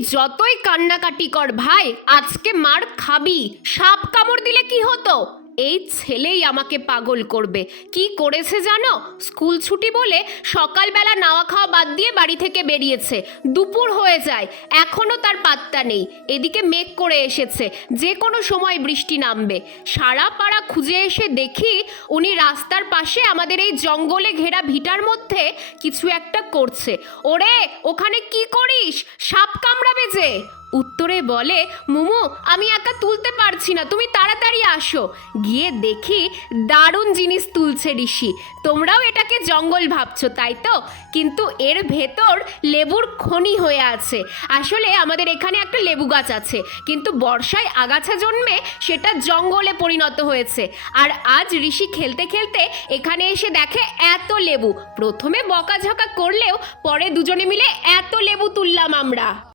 যতই কান্নাকাটি কর ভাই, আজকে মার খাবি। সাপ কামড় দিলে কি হতো? এই ছেলেই আমাকে পাগল করবে। কি করেছে জানো? স্কুল ছুটি বলে সকালবেলা নাওয়া খাওয়া বাদ দিয়ে বাড়ি থেকে বেরিয়েছে। দুপুর হয়ে যায় এখনও তার পাত্তা নেই। এদিকে মেঘ করে এসেছে, যে কোনো সময় বৃষ্টি নামবে। সারা পাড়া খুঁজে এসে দেখি উনি রাস্তার পাশে আমাদের এই জঙ্গলে ঘেরা ভিটার মধ্যে কিছু একটা করছে। ওরে, ওখানে কি করিস? সাপ কামড়াবে যে উত্তরে বলে, মুমু, আমি একা তুলতে পারছি না, তুমি তাড়াতাড়ি আসো। গিয়ে দেখি দারুণ জিনিস তুলছে ঋষি। তোমরাও এটাকে জঙ্গল ভাবছ, তাই তো? কিন্তু এর ভেতর লেবুর খনি হয়ে আছে। আসলে আমাদের এখানে একটা লেবু গাছ আছে, কিন্তু বর্ষায় আগাছা জন্মে সেটা জঙ্গলে পরিণত হয়েছে। আর আজ ঋষি খেলতে খেলতে এখানে এসে দেখে এত লেবু। প্রথমে বকাঝকা করলেও পরে দুজনে মিলে এত লেবু তুললাম আমরা।